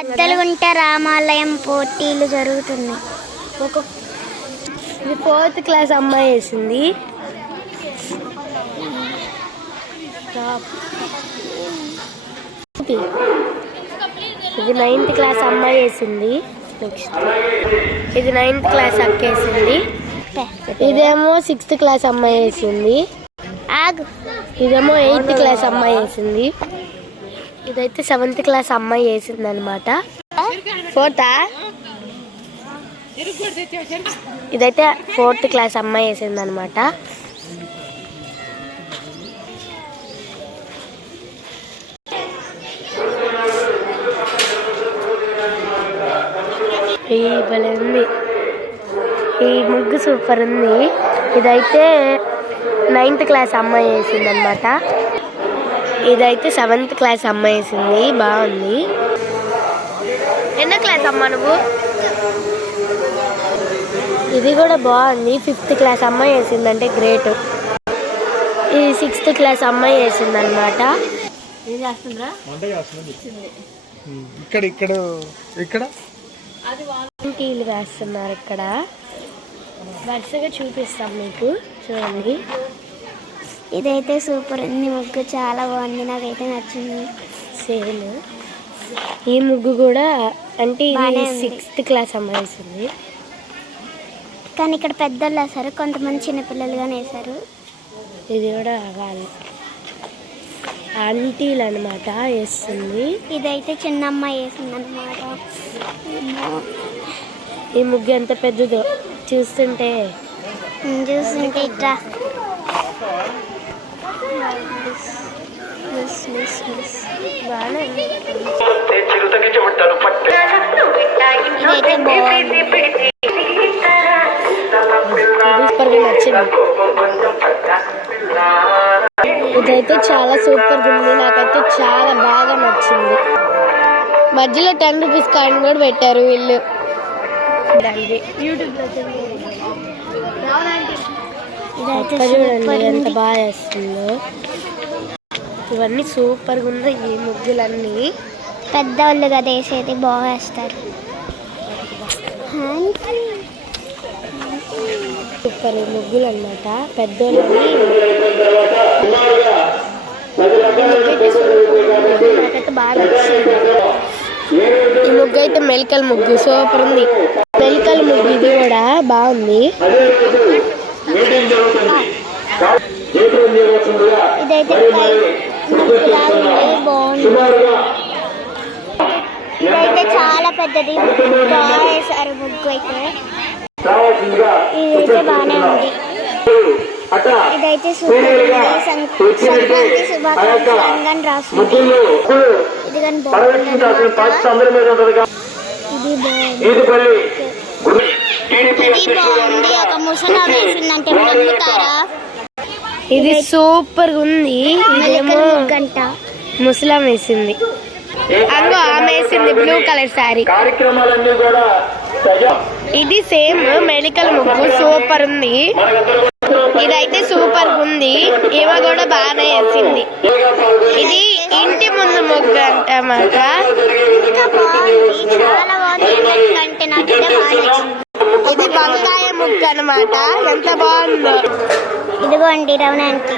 పెద్దలుగుంట రామాలయం పోటీలు జరుగుతున్నాయి. ఇది 4th క్లాస్ అమ్మాయి వేసింది. ఇది 9th క్లాస్ అమ్మాయి వేసింది. నెక్స్ట్ ఇది 9th క్లాస్ అక్క వేసింది. ఇదేమో 6th క్లాస్ అమ్మాయి వేసింది. ఇదేమో 8th క్లాస్ అమ్మాయి వేసింది. ఇదైతే 7th క్లాస్ అమ్మాయి వేసింది అనమాట. 4th ఇదైతే 4th క్లాస్ అమ్మాయి వేసింది అనమాట. ఈ భలే ఉంది, ఈ ముగ్గు సూపర్ ఉంది. ఇదైతే 9th క్లాస్ అమ్మాయి వేసింది అనమాట. ఇదైతే 7th క్లాస్ అమ్మాయి వేసింది. బాగుంది. ఎన్నో క్లాస్ అమ్మా నువ్వు? ఇది కూడా బాగుంది. 5th క్లాస్ అమ్మాయి వేసిందంటే గ్రేట్. ఇది 6th క్లాస్ అమ్మాయి వేసింది అనమాట. ఏం చేస్తుందిరా? ఇక్కడ టీలు వేస్తున్నారు. ఇక్కడ వరుసగా చూపిస్తాం మీకు, చూడండి. ఇదైతే సూపర్ ఉంది. ముగ్గు చాలా బాగుంది, నాకైతే నచ్చింది. సేమ్ ఈ ముగ్గు కూడా అంటే ఇది 6th క్లాస్ అమ్మాయి వేసింది. కానీ ఇక్కడ పెద్దోళ్ళు వేశారు, కొంతమంది చిన్నపిల్లలుగానే వేశారు. ఇది కూడా వాళ్ళు ఆంటీలు అనమాట వేస్తుంది. ఇదైతే చిన్న అమ్మాయి వేసింది అనమాట. ఈ ముగ్గు ఎంత పెద్దదో చూస్తుంటే ఇట్లా బాగానే సూపర్గా నచ్చింది. ఇదైతే చాలా సూపర్గా ఉంది, నాకైతే చాలా బాగా నచ్చింది. మధ్యలో 10 రూపీస్ కాయిన్ కూడా పెట్టారు వీళ్ళు. చూడండి ఎంత బాగా వేస్తుందో. ఇవన్నీ సూపర్గా ఉన్నాయి. ఈ ముగ్గులన్నీ పెద్దవాళ్ళు కదా వేసేది, బాగా వేస్తారు. సూపర్ ముగ్గులు అన్నమాట. పెద్దోళ్ళని నాకైతే బాగా నచ్చింది. ఈ ముగ్గు అయితే మెలికల్ ముగ్గు సూపర్ ఉంది. మెలికల్ ముగ్గు ఇది కూడా బాగుంది. ఇదైతే బాగుంది. ఇదైతే చాలా పెద్దది, బాగా వేసారు ముగ్గు అయితే. ఇదైతే బాగానే ఉంది. ఇదైతే సూపర్. సంక్రాంతి శుభాకాంక్షలు అని రాస్తుంది. ఇది కానీ బాగుంది. ఇది బాగుంది. ఒక ముసలా వేసిందంటే నమ్ముతారా? ఇది సూపర్ ఉంది. ఇదేమో గంట ముసలాం వేసింది. అంగో ఆమె వేసింది బ్లూ కలర్ శారీ. ఇది సేమ్ మెడికల్ ముగ్గు సూపర్ ఉంది. ఇదైతే సూపర్ ఉంది. ఏమో కూడా బాగానే వేసింది. ఇది ఇంటి ముందు ముగ్గు అంటమాట. ఇది వంకాయ ముగ్గు అనమాట. ఎంత బాగుందో. ఇదిగోండి రవణానికి